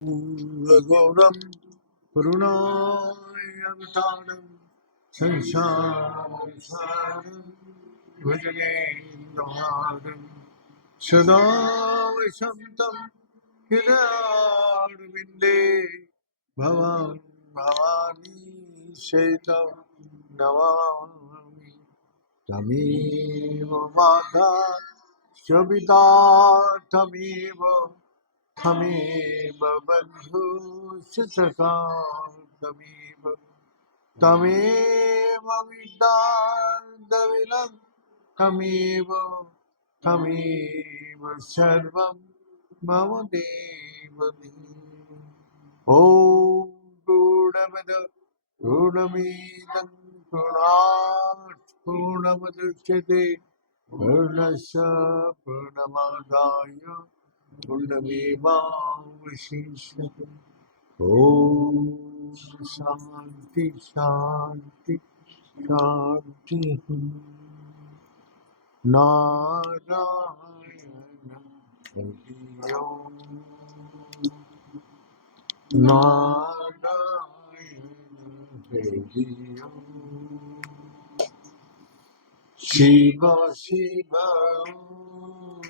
Gauram Karunayavataram Sansaram Bhujanendram Sada Vasantam Hridayarvinde Bhavan Bhavani Setam Navami Tamiva Mata Shabita Tamiva Tamiva Bandhu Sitaka Tamiva Tamiva Vidar Davilam Tamiva Tamiva Sarvam Mama Devani Om Purnamada Purnamidam Purnat Purnamadasyate Purnasya Purnamadaya Purnamevavashishyate Om Shanti Shanti Shanti Narayana Hari Om Narayana Hari Om Shiva Shiva Om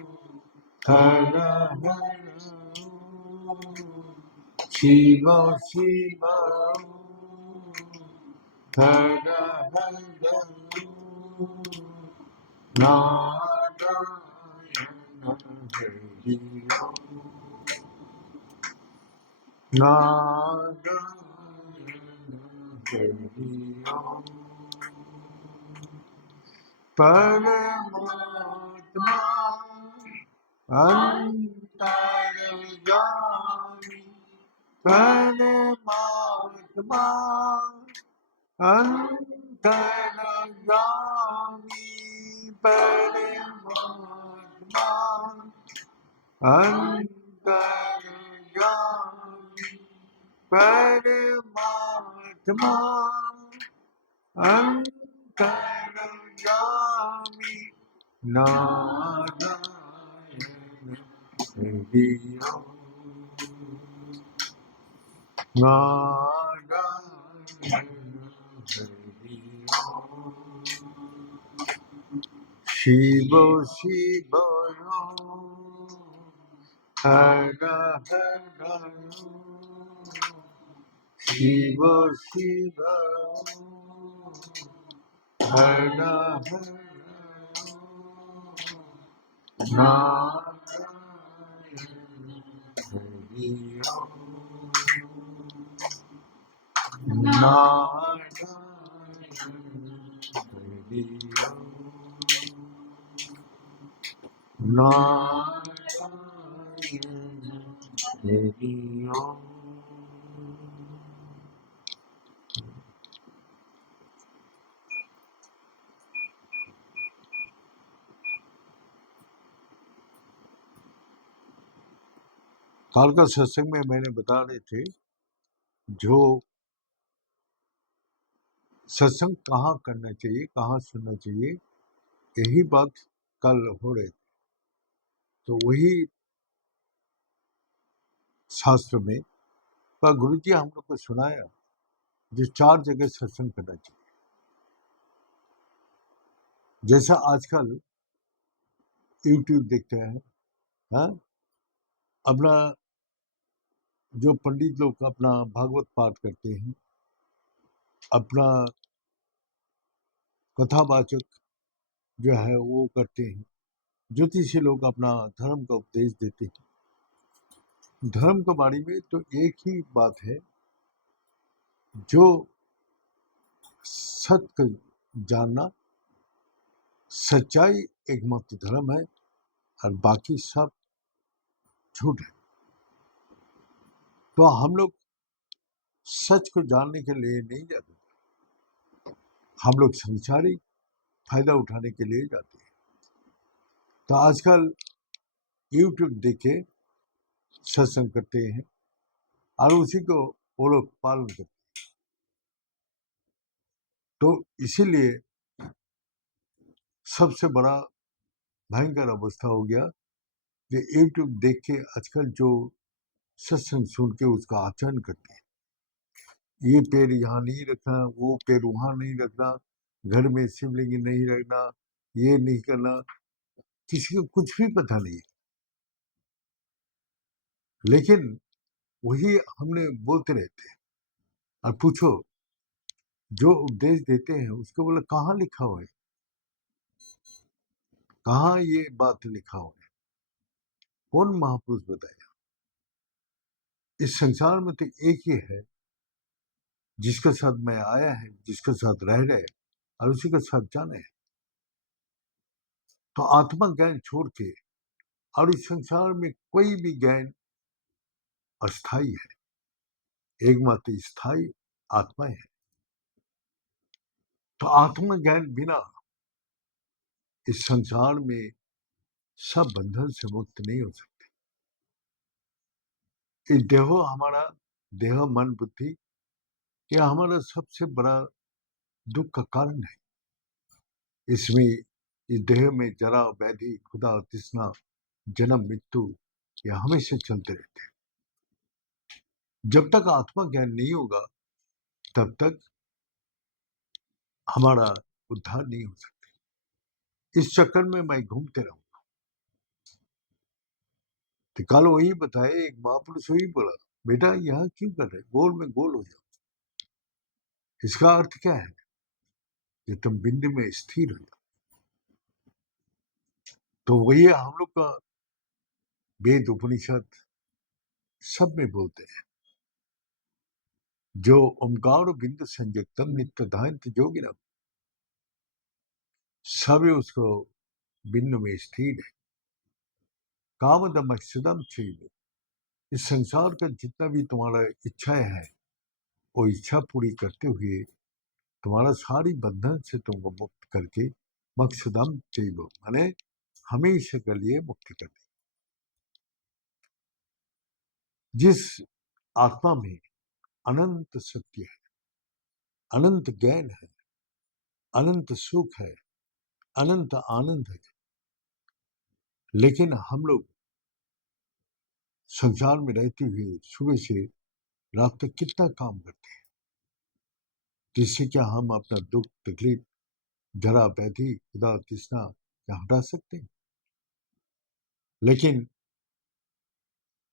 Hara Hara Om Shiva Shiva Om Hara Hara Om Narayana Hari Om Narayana Hari Om Paramatma Antarjami Paramatma Antarjami Paramatma Antarjami Paramatma Antarjami Narayana Hari Om Narayana Hari Om Shiva Shiva Om Hara Hara Om Shiva Shiva Om Hara Hara Om Narayana Hari Om Narayana Hari Om Narayana Hari Om काल का सत्संग में मैंने बता रहे थे जो सत्संग कहाँ करना चाहिए, कहाँ सुनना चाहिए, यही बात कल हो रही। तो वही शास्त्र में पर गुरुजी हम लोग को सुनाया जो 4 जगह सत्संग करना चाहिए। जैसा आजकल यूट्यूब देखते हैं, हाँ, अपना जो पंडित लोग अपना भागवत पाठ करते हैं, अपना कथावाचक जो है वो करते हैं, ज्योतिषी लोग अपना धर्म का उपदेश देते हैं। धर्म के बारे में तो एक ही बात है, जो सत्य जानना, सच्चाई एकमात्र धर्म है और बाकी सब झूठ है। तो हम लोग सच को जानने के लिए नहीं जाते, हम लोग संसारी फायदा उठाने के लिए जाते हैं। तो आजकल यूट्यूब देख के सत्संग करते हैं और उसी को वो लोग पालन करते हैं। तो इसीलिए सबसे बड़ा भयंकर अवस्था हो गया कि यूट्यूब देख के आजकल जो सत्संग सुन के उसका आचरण करते हैं। ये पैर यहाँ नहीं रखना, वो पैर वहां नहीं रखना, घर में शिवलिंग नहीं रखना, ये नहीं करना, किसी को कुछ भी पता नहीं। लेकिन वही हमने बोलते रहते हैं। और पूछो, जो उपदेश देते हैं उसको बोला कहाँ लिखा हुआ है, कहाँ ये बात लिखा हुआ है, कौन महापुरुष बताया? इस संसार में तो एक ही है जिसके साथ मैं आया है, जिसके साथ रह रहे और उसी के साथ जाना है। तो आत्मा ज्ञान छोड़ के और इस संसार में कोई भी ज्ञान अस्थाई है, एकमात्र स्थायी आत्मा है। तो आत्मा ज्ञान बिना इस संसार में सब बंधन से मुक्त नहीं हो सकते। ये देह हमारा, देह मन बुद्धि, यह हमारा सबसे बड़ा दुख का कारण है। इसमें इस देह में जरा व्याधि खुदा तृष्णा जन्म मृत्यु यह हमेशा चलते रहते हैं। जब तक आत्मा ज्ञान नहीं होगा तब तक हमारा उद्धार नहीं हो सकता। इस चक्कर में मैं घूमते रहूंगा। तो कल वही बताए, एक महापुरुष वही बोला, बेटा यहाँ क्यों कर रहे, गोल में गोल हो जाओ। इसका अर्थ क्या है कि तुम बिंदु में स्थिर हो जाओ। तो वही हम लोग का वेद उपनिषद सब में बोलते हैं, जो ओमकार बिंदु संयुक्तम नित्य धायंत जोगिनम, सब उसको बिंदु में स्थिर है। कामदम अक्षदम चाहिए। इस संसार का जितना भी तुम्हारा इच्छाएं है वो इच्छा पूरी करते हुए तुम्हारा सारी बंधन से तुमको मुक्त करके मकसदम चाहिए, माने हमेशा के लिए मुक्ति कर दी। जिस आत्मा में अनंत सत्य है, अनंत ज्ञान है, अनंत सुख है, अनंत आनंद है, लेकिन हम लोग संसार में रहते हुए सुबह से रात तक कितना काम करते हैं, जिससे क्या हम अपना दुख तकलीफ जरा व्याधि खुदा तृष्णा क्या हटा सकते हैं? लेकिन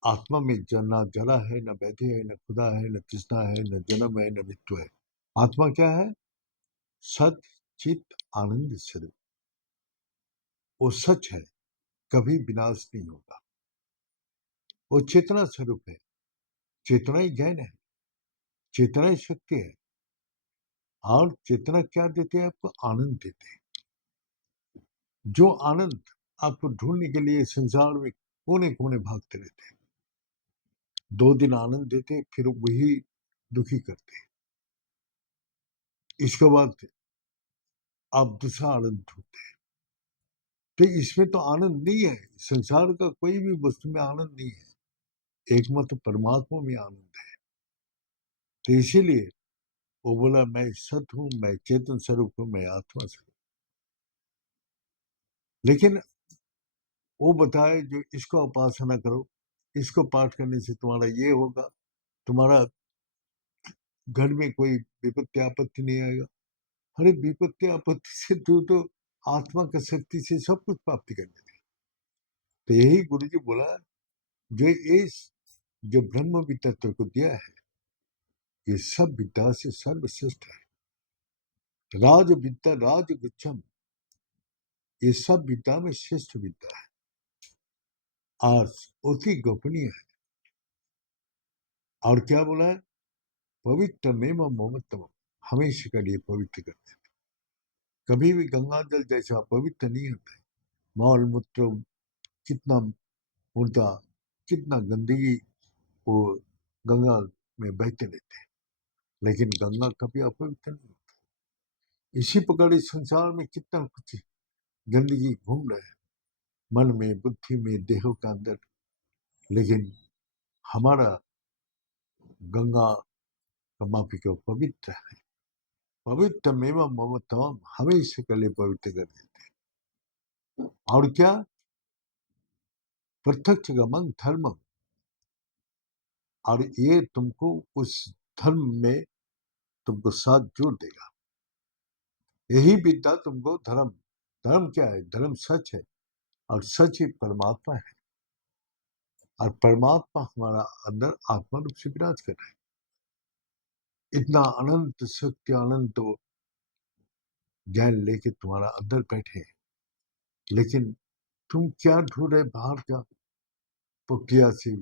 आत्मा में न जरा है, न व्याधि है, न खुदा है, न तृष्णा है, न जन्म है, न मृत्यु है। आत्मा क्या है? सत चित आनंद स्वरूप। वो सच है, कभी विनाश नहीं होगा। वो चेतना स्वरूप है, चेतना ही ज्ञान है, चेतना ही शक्ति है। और चेतना क्या देते हैं आपको? आनंद देते हैं। जो आनंद आपको ढूंढने के लिए संसार में कोने कोने भागते रहते हैं। 2 दिन आनंद देते, फिर वही दुखी करते हैं। इसके बाद आप दूसरा आनंद ढूंढते हैं। तो इसमें तो आनंद नहीं है, संसार का कोई भी वस्तु में आनंद नहीं है, एकमात्र परमात्मा में आनंद है। तो इसीलिए वो बोला मैं सत हूं, मैं चेतन स्वरूप हूं, मैं आत्मा स्वरूप। लेकिन वो बताए जो इसको उपासना करो, इसको पाठ करने से तुम्हारा ये होगा, तुम्हारा घर में कोई विपत्ति आपत्ति नहीं आएगा। अरे विपत्ति आपत्ति से तू तो आत्मा की शक्ति से सब कुछ प्राप्ति कर लेते। तो यही गुरु जी बोला, जो इस जो ब्रह्म विद्या को दिया है, ये सब विद्या से सर्वश्रेष्ठ है। राज विद्या राज गुच्छम, ये सब विद्या में श्रेष्ठ विद्या है और अति गोपनीय है। और क्या बोला है? पवित्र में ममत्व, हमेशा के लिए पवित्र कर देते। कभी भी गंगा जल जैसा पवित्र नहीं होता है। मौल मूत्र कितना मुर्दा, कितना गंदगी वो गंगा में बहते रहते हैं, लेकिन गंगा कभी अपवित्र नहीं होती। इसी प्रकार इस संसार में कितना कुछ गंदगी घूम रहे हैं, मन में, बुद्धि में, देहों का अंदर, लेकिन हमारा गंगा का माफी को पवित्र है। पवित्र में ममत्वम, हमेशा के लिए पवित्र कर देते हैं। और क्या? प्रत्यक्ष गमन धर्मम, और ये तुमको उस धर्म में तुमको साथ जोड़ देगा। यही विद्या तुमको धर्म, धर्म क्या है? धर्म सच है, और सच ही परमात्मा है, और परमात्मा हमारा अंदर आत्मा रूप से विराज कर रहा है। इतना अनंत सत्य, अनंत ज्ञान लेके तुम्हारा अंदर बैठे हैं, लेकिन तुम क्या ढूंढ रहे बाहर का प्रक्रिया से?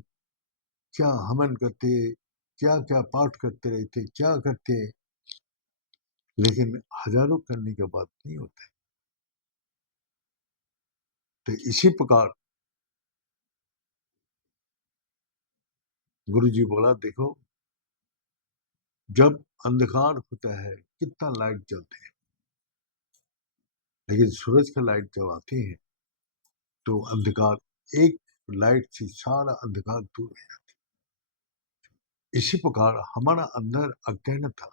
क्या हवन करते, क्या क्या पाठ करते रहते, क्या करते, लेकिन हजारों करने के बाद नहीं होता है। तो इसी प्रकार गुरु जी बोला, देखो जब अंधकार होता है कितना लाइट जलते हैं, लेकिन सूरज का लाइट जब आती है तो अंधकार, एक लाइट से सारा अंधकार दूर हो जाता है। इसी प्रकार हमारा अंदर अज्ञानता,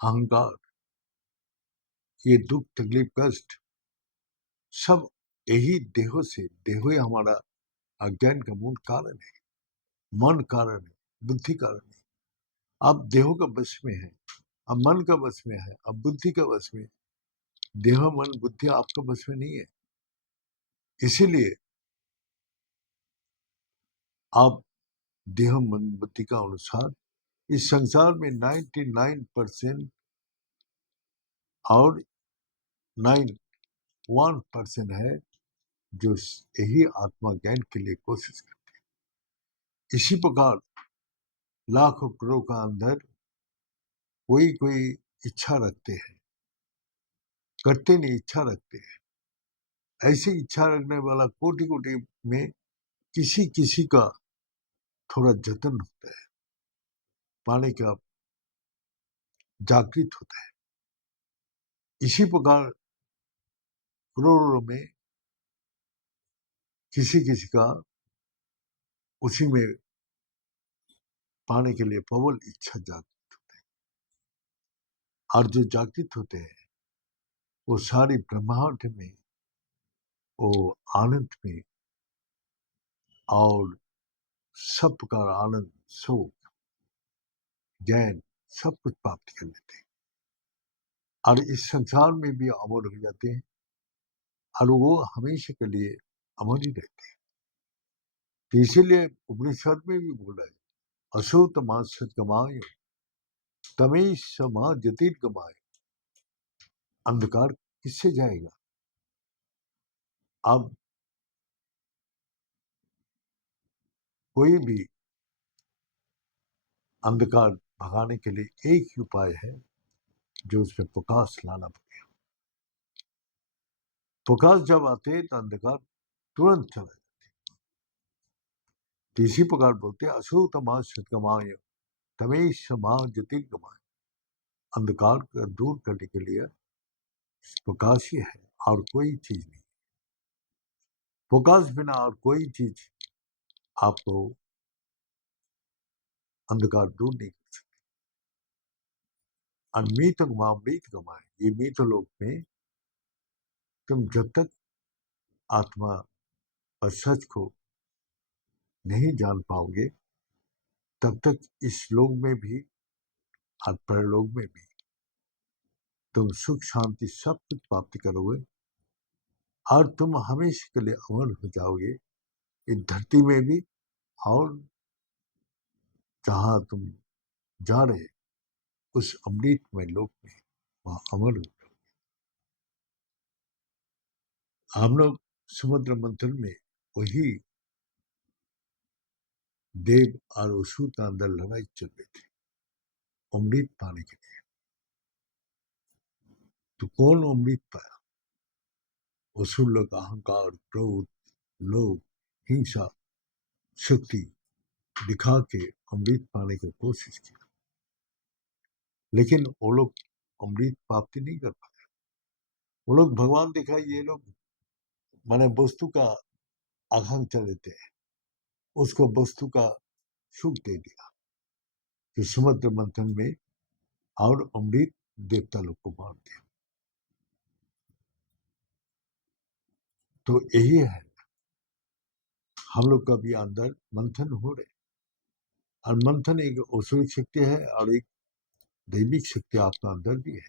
अहंकार, ये दुख, तकलीफ, कष्ट, सब यही देहों से, देहो ही हमारा अज्ञान का मूल कारण है, मन कारण है, बुद्धि कारण है। अब देहो का वश में है, अब मन का वश में है, अब बुद्धि का वश में है। देह, मन, बुद्धि आपका वश में नहीं है। इसीलिए आप देह, मन, बुद्धि का अनुसार इस संसार में 99% और 91% है जो यही आत्मा ज्ञान के लिए कोशिश करते हैं। इसी प्रकार लाखों करोड़ का अंदर कोई कोई इच्छा रखते हैं, करते नहीं, इच्छा रखते हैं। ऐसी इच्छा रखने वाला कोटि कोटि में किसी किसी का थोड़ा जतन होता है, पाने का जागृत होता है। इसी प्रकार करोड़ों में किसी किसी का उसी में पाने के लिए प्रबल इच्छा जागृत होती है। और जो जागृत होते हैं वो सारी ब्रह्मांड में, वो आनंद में और सब प्रकार आनंद, सुख, ज्ञान सब कुछ प्राप्त कर लेते हैं, और इस संसार में भी अमर हो जाते हैं, और वो हमेशा के लिए अमर ही रहते हैं। तो इसीलिए उपनिषद में भी बोला है, असो तमा सदगमाय तमेश समा ज्योतिर्गमाय। अंधकार किससे जाएगा? अब कोई भी अंधकार भगाने के लिए एक ही उपाय है, जो उसमें प्रकाश लाना पड़ेगा। प्रकाश जब आते हैं तो अंधकार तुरंत चला जाता है। तो इसी प्रकार बोलते हैं, असो तमा सदगमाय तमेश समा ज्योतिर्गमाय। अंधकार को दूर करने के लिए प्रकाश ही है, और कोई चीज नहीं। प्रकाश बिना और कोई चीज आपको अंधकार दूर नहीं कर सकती। अनमीत अमृत गमाए, ये मीत लोक में तुम जब तक आत्मा और सच को नहीं जान पाओगे, तब तक इस लोक में भी और परलोक में भी तुम सुख शांति सब कुछ प्राप्त करोगे, और तुम हमेशा के लिए अमर हो जाओगे इस धरती में भी, और जहां तुम जा रहे उस अमृतमय लोक में, वहां अमर हो। हम लोग समुद्र मंथन में वही देव और असुर का अंदर लड़ाई चल रही थी अमृत पाने के लिए। तो कौन अमृत पाया? असुर लोग अहंकार, क्रोध, लोभ, हिंसा, शक्ति दिखा के अमृत पाने की कोशिश की, लेकिन वो लोग अमृत प्राप्ति नहीं कर पाए। वो लोग भगवान दिखाई, ये लोग माने वस्तु का आकांक्षा लेते हैं, उसको वस्तु का सुख दे दिया, कि समुद्र मंथन में और अमृत देवता लोग को बांट दिया। तो यही है, हम लोग का भी अंदर मंथन हो रहे, और मंथन एक औसुरिक शक्ति है और एक दैविक शक्ति आपका अंदर भी है,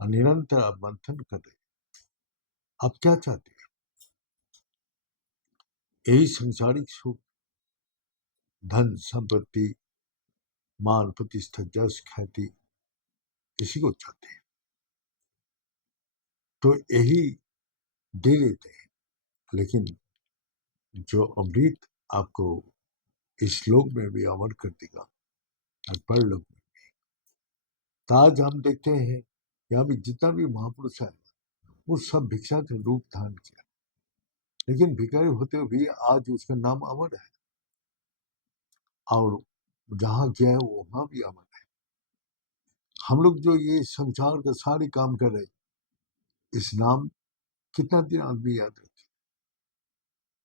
और निरंतर आप मंथन कर रहे हैं। आप क्या चाहते हैं? यही संसारिक सुख, धन संपत्ति, मान प्रतिष्ठा, जस ख्याति, इसी को चाहते हैं। तो यही दे लेते हैं, लेकिन जो अमृत आपको इस लोक में भी अमर कर देगा और परलोक में। तो आज हम देखते हैं यहाँ भी जितना भी महापुरुष है वो सब भिक्षा के रूप धारण किया, लेकिन भिखारी होते हुए भी आज उसका नाम अमर है, और जहाँ गया है वहां भी अमर है। हम लोग जो ये संसार का सारे काम कर रहे, इस नाम कितना दिन आदमी याद रखे,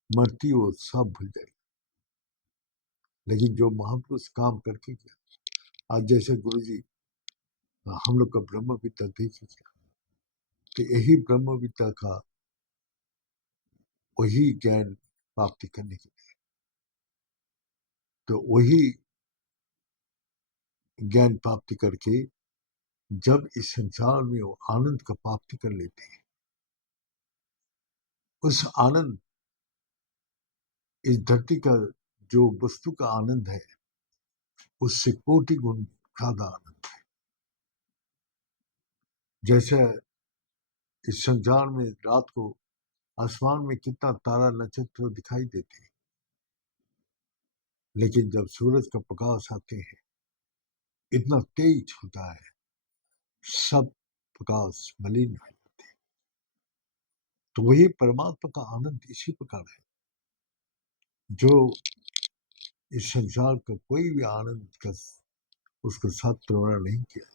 मरती वो सब भूल जाएगी। लेकिन जो महापुरुष काम करके गया, आज जैसे गुरु जी हम लोग का ब्रह्म विद्या देख किया, तो यही ब्रह्म विद्या का वही ज्ञान प्राप्ति करने के लिए, तो वही ज्ञान प्राप्ति करके जब इस संसार में वो आनंद का प्राप्ति कर लेते हैं, उस आनंद, इस धरती का जो वस्तु का आनंद है उससे कोटि गुण ज्यादा आनंद है। जैसे इस संसार में रात को आसमान में कितना तारा नक्षत्र दिखाई देते हैं, लेकिन जब सूरज का प्रकाश आते हैं इतना तेज होता है, सब प्रकाश मलिन हो जाते हैं। तो वही परमात्मा का आनंद इसी प्रकार है, जो इस संसार का कोई भी आनंद का उसके साथ तुलना नहीं किया।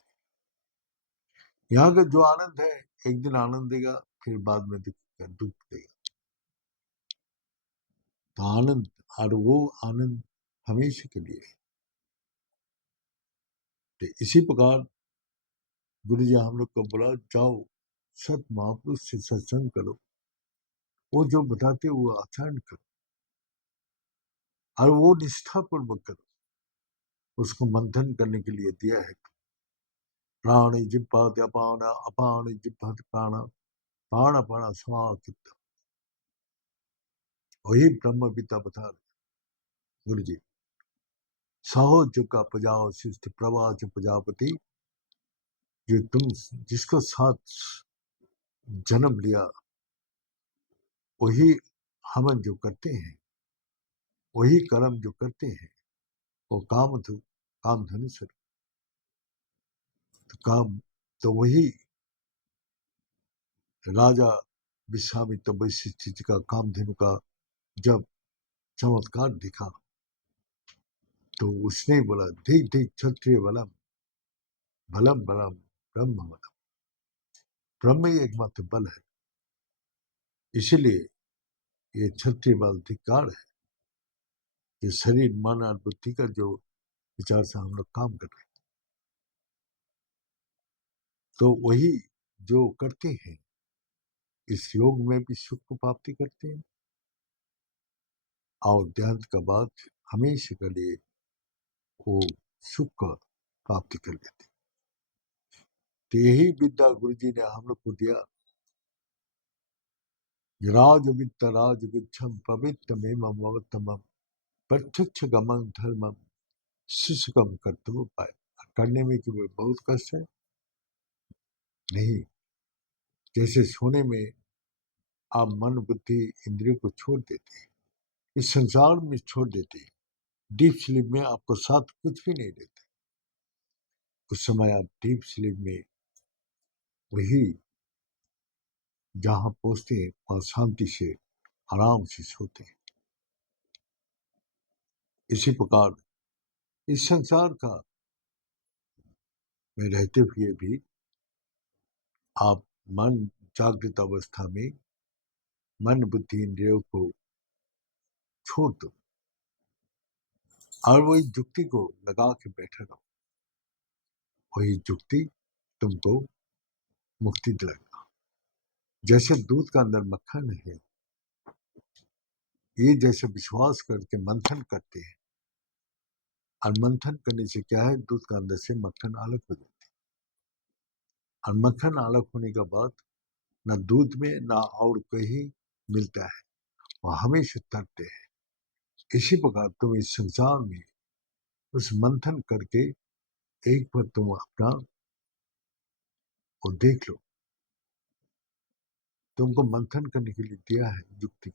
यहाँ का जो आनंद है एक दिन आनंद देगा, फिर बाद में दुख देगा। तो आनंद, और वो आनंद हमेशा के लिए है। तो इसी प्रकार गुरु जी हम लोग को बोला, जाओ सत महापुरुष से सत्संग करो, वो जो बताते वो आचरण करो, और वो निष्ठापूर्वक करो। उसको मंथन करने के लिए दिया है। प्राण जिह्वाति अपान, अपान जिह्वाति प्राण, प्राण अपान समाहित। वही ब्रह्म विद्या बता रहे गुरु जी। सहो जुका प्रजाओ शिष्ट प्रवाच प्रजापति, जो तुम जिसको साथ जन्म लिया वही हवन जो करते हैं, वही कर्म जो करते हैं, वो काम धनुष, तो काम, तो वही राजा विश्वामित्र वैशिष्ठ का कामधेनु का जब चमत्कार दिखा, तो उसने बोला, धिक धिक क्षत्रिय बलम, बलम बलम ब्रह्म बलम। ब्रह्म ही एकमात्र बल है, इसीलिए ये क्षत्रिय बल धिक्कार है। ये शरीर मन और बुद्धि का जो विचार से हम लोग काम कर रहे हैं, तो वही जो करते हैं इस योग में भी सुख को प्राप्ति करते हैं, और देहांत का बाद हमेशा के लिए वो सुख का प्राप्ति कर लेते हैं। तो यही विद्या गुरु जी ने हम लोग को दिया। राज वित्त राज गुच्छम पवित्र मेमम प्रत्यक्ष गमन धर्मम शिशुकम कर्तव्य पाए। करने में कि बहुत कष्ट है नहीं, जैसे सोने में आप मन बुद्धि इंद्रियों को छोड़ देते हैं, इस संसार में छोड़ देते हैं, डीप स्लीप में आपको साथ कुछ भी नहीं देते। उस समय आप डीप स्लीप में वही जहां पहुंचते हैं वहां शांति से आराम से सोते हैं। इसी प्रकार इस संसार का में रहते हुए भी आप मन जागृत अवस्था में मन बुद्धि इंद्रियों को छोड़ दो, और वही जुक्ति को लगा के बैठे रहो। वही जुक्ति तुमको मुक्ति दिलाएगा। जैसे दूध का अंदर मक्खन है, ये जैसे विश्वास करके मंथन करते हैं और मंथन करने से क्या है, दूध का अंदर से मक्खन अलग हो जाता है। और मक्खन अलग होने के बाद ना दूध में ना और कहीं मिलता है, वह हमेशा तरते हैं। इसी प्रकार तुम इस संसार में उस मंथन करके एक बार तुम अपना को देख लो। तुमको मंथन करने के लिए दिया है युक्ति,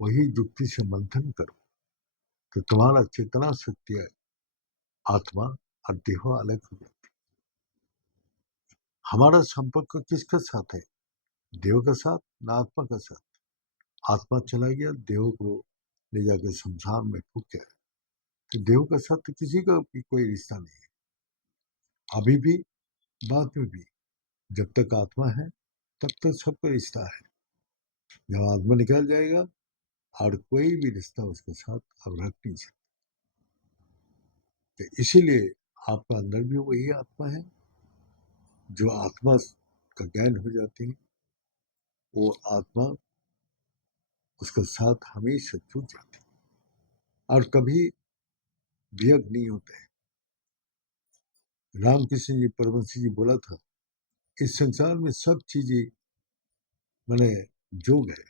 वही युक्ति से मंथन करो तो तुम्हारा चेतना शक्ति है, आत्मा और देह अलग हो जाती। हमारा संपर्क किसके साथ है, देह के साथ ना आत्मा के साथ। आत्मा चला गया, देह को ले जाकर शमशान में फूक गया, तो देह के साथ तो किसी का भी कोई रिश्ता नहीं है, अभी भी बाद में भी। जब तक आत्मा है तब तक सबका रिश्ता है। जब आत्मा निकल जाएगा और कोई भी रिश्ता उसके साथ अब रख नहीं सकता। तो इसीलिए आपका अंदर भी वही आत्मा है, जो आत्मा का ज्ञान हो जाती है, वो आत्मा उसके साथ हमेशा जुड़ जाती है और कभी वियोग नहीं होते हैं। रामकृष्ण जी परमहंस जी बोला था, इस संसार में सब चीजें मैंने जोग है,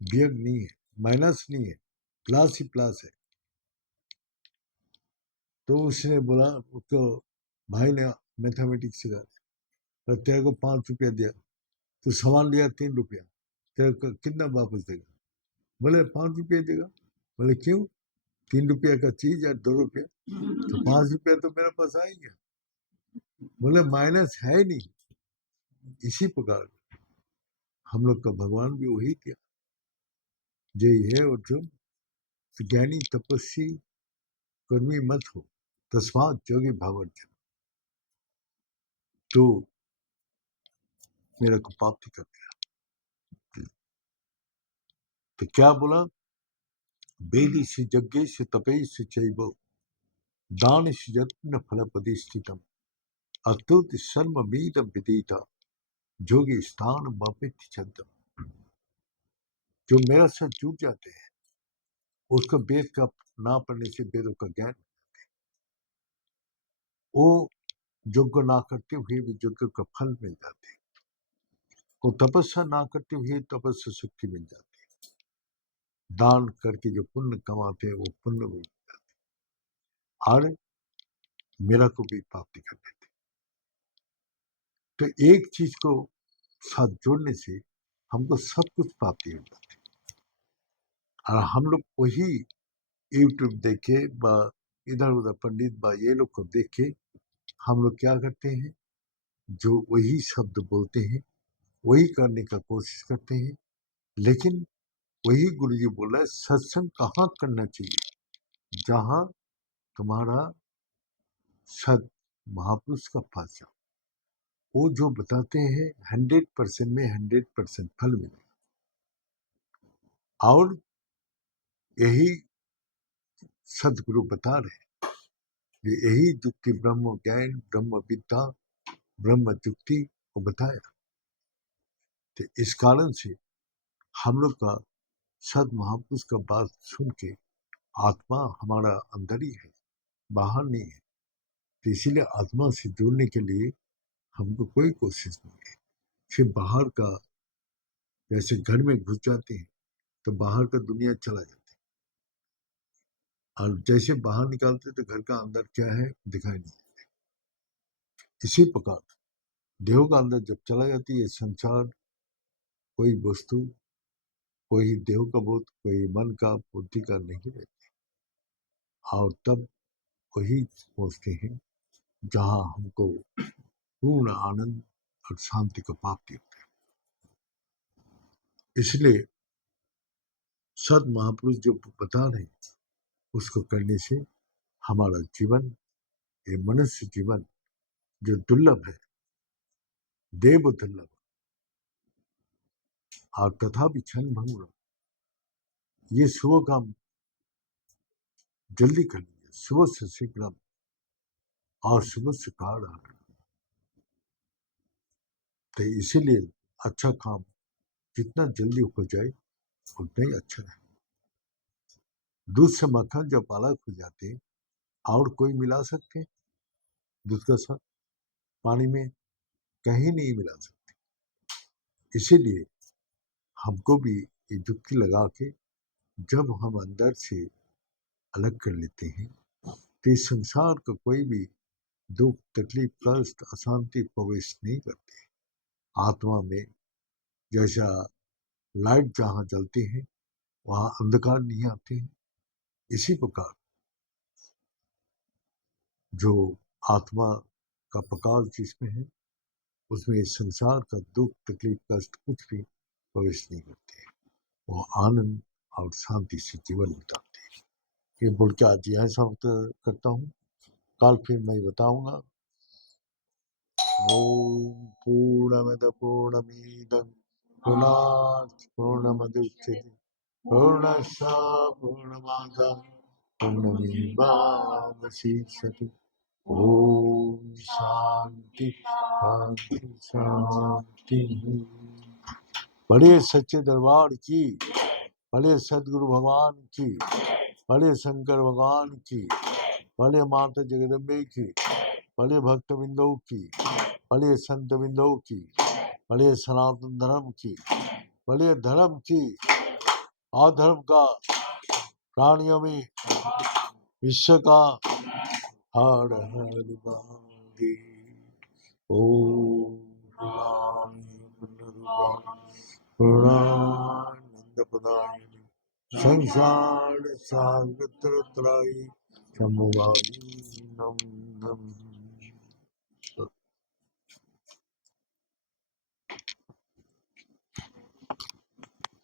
वियोग नहीं है, माइनस नहीं है, प्लस ही प्लस है। तो उसने बोला, उसको भाई ने मैथमेटिक्स सिखाया, तो तेरे को 5 रुपया दिया, तो सामान लिया 3 रुपया, तेरे को कितना वापस देगा? बोले 5 रुपया देगा। बोले क्यों? 3 रुपया का चीज या 2 रुपया, तो 5 रुपया तो मेरे पास आएंगे। बोले माइनस है नहीं। इसी प्रकार हम लोग का भगवान भी वही किया, जय है अर्जुन ज्ञानी तपस्वी कर्मी मत हो, तस्मात जोगी भावर्जन। तो मेरा को प्राप्ति कर दिया। तो क्या बोला, वेदी से यज्ञ से तपे से चैव दान से यत्न फल प्रतिष्ठितम अतुत सर्वमीद विदिता जोगी स्थान मपित छंदम। जो मेरा साथ जुट जाते हैं उसको वेद का ना पढ़ने से वेदों का ज्ञान, वो यज्ञ ना करते हुए भी यज्ञ का फल मिल जाते हैं, वो तपस्या ना करते हुए तपस्या शक्ति मिल जाती है, दान करके जो पुण्य कमाते हैं वो पुण्य मिल जाते हैं, और मेरा को भी प्राप्ति कर देते। तो एक चीज को साथ जोड़ने से हमको सब कुछ प्राप्ति हो जाती है। और हम लोग वही यूट्यूब देखे व इधर उधर पंडित व ये लोग को देख के हम लोग क्या करते हैं, जो वही शब्द बोलते हैं वही करने का कोशिश करते हैं। लेकिन वही गुरु जी बोल रहा है, सत्संग कहाँ करना चाहिए, जहां तुम्हारा सद महापुरुष का पास जाओ, वो जो बताते हैं 100% में 100% फल मिलेगा। और यही सदगुरु बता रहे हैं, यही युक्ति ब्रह्म ज्ञान ब्रह्म विद्या ब्रह्म युक्ति को बताया। तो इस कारण से हम लोग का सद महापुरुष का बात सुन के आत्मा हमारा अंदर ही है, बाहर नहीं है। तो इसीलिए आत्मा से जुड़ने के लिए हमको कोई कोशिश नहीं है। सिर्फ बाहर का, जैसे घर में घुस जाते हैं तो बाहर का दुनिया चला जाता है, और जैसे बाहर निकालते तो घर का अंदर क्या है दिखाई नहीं देता। इसी प्रकार देह का अंदर जब चला जाती है संसार, कोई वस्तु, कोई देह का बोध, कोई मन का बुद्धि का नहीं रहती, और तब वही पहुंचते हैं जहां हमको पूर्ण आनंद और शांति का प्राप्ति होता है। इसलिए सद महापुरुष जो बता रहे हैं उसको करने से हमारा जीवन, ये मनुष्य जीवन जो दुर्लभ है, देव दुर्लभ, और तथा भी क्षण भंगुर, ये शुभ काम जल्दी कर लीजिए, शुभ से शीघ्र और शुभ से कारण। तो इसीलिए अच्छा काम जितना जल्दी हो जाए उतना ही अच्छा है। दूध से मक्खन जब अलग हो जाते और कोई मिला सकते दूध का स्वाद पानी में? कहीं नहीं मिला सकते। इसीलिए हमको भी ये डुबकी लगा के जब हम अंदर से अलग कर लेते हैं तो इस संसार का कोई भी दुख, तकलीफ, कष्ट, अशांति प्रवेश नहीं करते। आत्मा में जैसा लाइट जहाँ जलती है वहाँ अंधकार नहीं आते हैं, इसी प्रकार जो आत्मा का प्रकाश जिसमें है उसमें इस संसार का दुख, तकलीफ, कष्ट कुछ भी प्रवेश नहीं करते। वो आनंद और शांति से जीवन बिताते हैं। ये बोल के आज यह समाप्त करता हूँ। कल फिर मैं बताऊंगा। ओम पूर्णमद पूर्णमिदं पूर्णात् पूर्णमुदच्यते पूर्णस्य पूर्णमादाय पूर्णमेवावशिष्यते। ओम शांति शांति शांति। बड़े सच्चे दरबार की, बड़े सदगुरु भगवान की, बड़े शंकर भगवान की, बड़े माता जगदम्बे की, बड़े भक्त बिंदु की, बड़े संत बिंदु की, बड़े सनातन धर्म की, बड़े धर्म की, अधर्म का, प्राणियों में विश्व का हर हर महादेव। ओम पूर्णानंद प्रदायिनी संसार सागर त्राई समवायी नम नम।